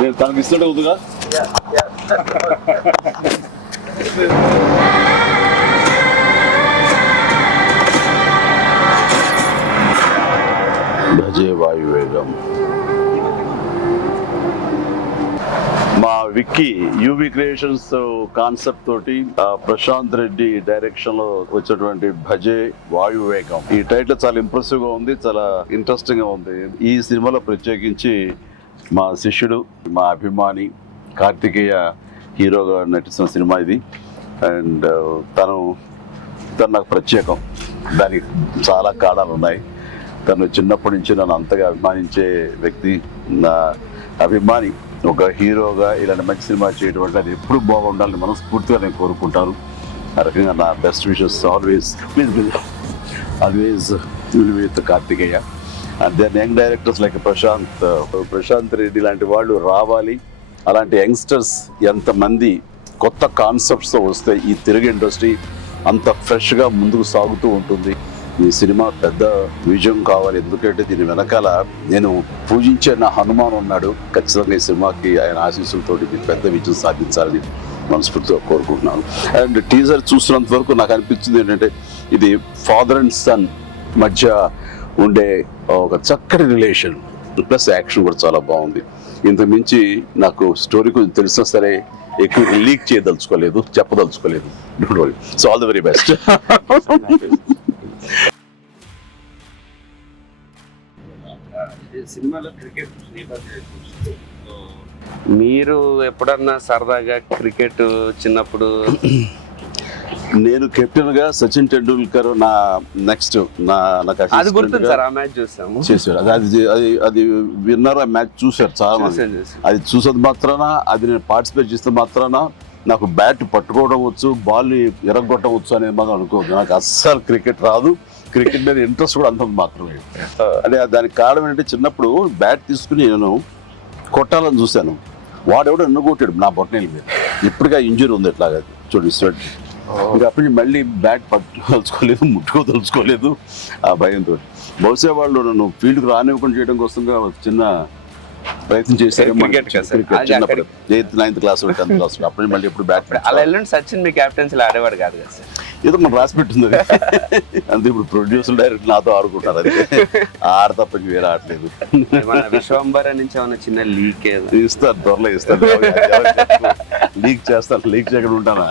నేను తనకి ఇస్తుంటే వద్దుగా. భజే వాయువేగం. మా విక్కీ యూవి క్రియేషన్స్ కాన్సెప్ట్ తోటి ప్రశాంత్ రెడ్డి డైరెక్షన్ లో వచ్చినటువంటి భజే వాయువేగం. ఈ టైటిల్ చాలా ఇంప్రెసివ్ గా ఉంది, చాలా ఇంట్రెస్టింగ్ గా ఉంది. ఈ సినిమాలో ప్రత్యేకించి మా శిష్యుడు, మా అభిమాని కార్తికేయ హీరోగా నటిస్తున్న సినిమా ఇది. అండ్ తను నాకు ప్రత్యేకం. దానికి చాలా కారణాలు ఉన్నాయి. తను చిన్నప్పటి నుంచి నన్ను అంతగా అభిమానించే వ్యక్తి, నా అభిమాని. ఒక హీరోగా ఇలాంటి మంచి సినిమా చేయడం అంటే అది ఎప్పుడు బాగుండాలని మనస్ఫూర్తిగా నేను కోరుకుంటాను. ఆ రకంగా నా best wishes always will with Kartikeya. And then young directors like Prashant Reddy లాంటి వాళ్ళు రావాలి. అలాంటి యంగ్స్టర్స్ ఎంతమంది కొత్త కాన్సెప్ట్స్తో వస్తే ఈ తెలుగు ఇండస్ట్రీ అంత ఫ్రెష్గా ముందుకు సాగుతూ ఉంటుంది. ఈ సినిమా పెద్ద విజయం కావాలి. ఎందుకంటే దీని వెనకాల నేను పూజించే నా హనుమాన్ ఉన్నాడు. ఖచ్చితంగా ఈ సినిమాకి ఆయన ఆశీస్సులతో పెద్ద విజయం సాధించాలని మనస్ఫూర్తిగా కోరుకుంటున్నాను. అండ్ టీజర్ చూస్తున్నంత వరకు నాకు అనిపించింది ఏంటంటే ఇది ఫాదర్ అండ్ సన్ మధ్య ఉండే ఒక చక్కటి రిలేషన్, ప్లస్ యాక్షన్ కూడా చాలా బాగుంది. ఇంతకు మించి నాకు స్టోరీ కొంచెం తెలిసినా సరే ఎక్కువ లీక్ చేయదలుచుకోలేదు, చెప్పదలుచుకోలేదు. Don't worry. So all the very best. మీరు ఎప్పుడన్నా సరదాగా క్రికెట్ చిన్నప్పుడు? నేను కెప్టెన్ గా సచిన్ టెండూల్కర్ నా నెక్స్ట్ అది గుర్తుంది సార్, ఆ మ్యాచ్ చూసాము చేశాడు. అది విన్నర్ ఆ మ్యాచ్ చూశారు చాలా మంది. అది చూసేది మాత్రాన, అది నేను పార్టిసిపేట్ చేస్తే మాత్రాన నాకు బ్యాట్ పట్టుకోవడం వచ్చు, బాల్ ఎరగొట్టడం వచ్చు అనేది మాత్రం అనుకోవద్దు. నాకు అస్సలు క్రికెట్ రాదు. క్రికెట్ మీద ఇంట్రెస్ట్ కూడా అంత మాత్రమే. అంటే దానికి కారణం ఏంటంటే చిన్నప్పుడు బ్యాట్ తీసుకుని నేను కొట్టాలని చూశాను. వాడెవడో ఎన్నుకొట్టాడు నా బొట్టనేల మీద. ఇప్పటికే ఇంజరీ ఉంది ఎట్లాగా చూడండి స్వెట్. ఇంకా అప్పటి నుంచి మళ్ళీ బ్యాట్ పట్టుకోదలుచుకోలేదు, ముట్టుకోదలుచుకోలేదు ఆ భయంతో. బహుశా వాళ్ళు నన్ను ఫీల్డ్కి రానివ్వకుండా చేయడం కోసం చిన్న ప్రయత్నం చేశారు. చిన్నప్పుడు 8th 9th class 10th class అప్పుడు మళ్ళీ ఎప్పుడు బ్యాట్ అలా వెళ్ళండి. సచిన్ మీ క్యాప్టెన్సీ ఆడేవాడు కాదు కదా సార్? ఏదో మనం రాసి పెట్టింది అంతే. ఇప్పుడు ప్రొడ్యూసర్ డైరెక్ట్ నాతో ఆడుకుంటారు. అది ఆడ తప్ప వేరే ఆడలేదు. విశ్వంబర నుంచి ఏమన్నా చిన్న లీక్ ఇస్తారు, త్వరలో ఇస్తారు. లీక్ చేస్తారు, లీక్ చేయకుండా ఉంటానా?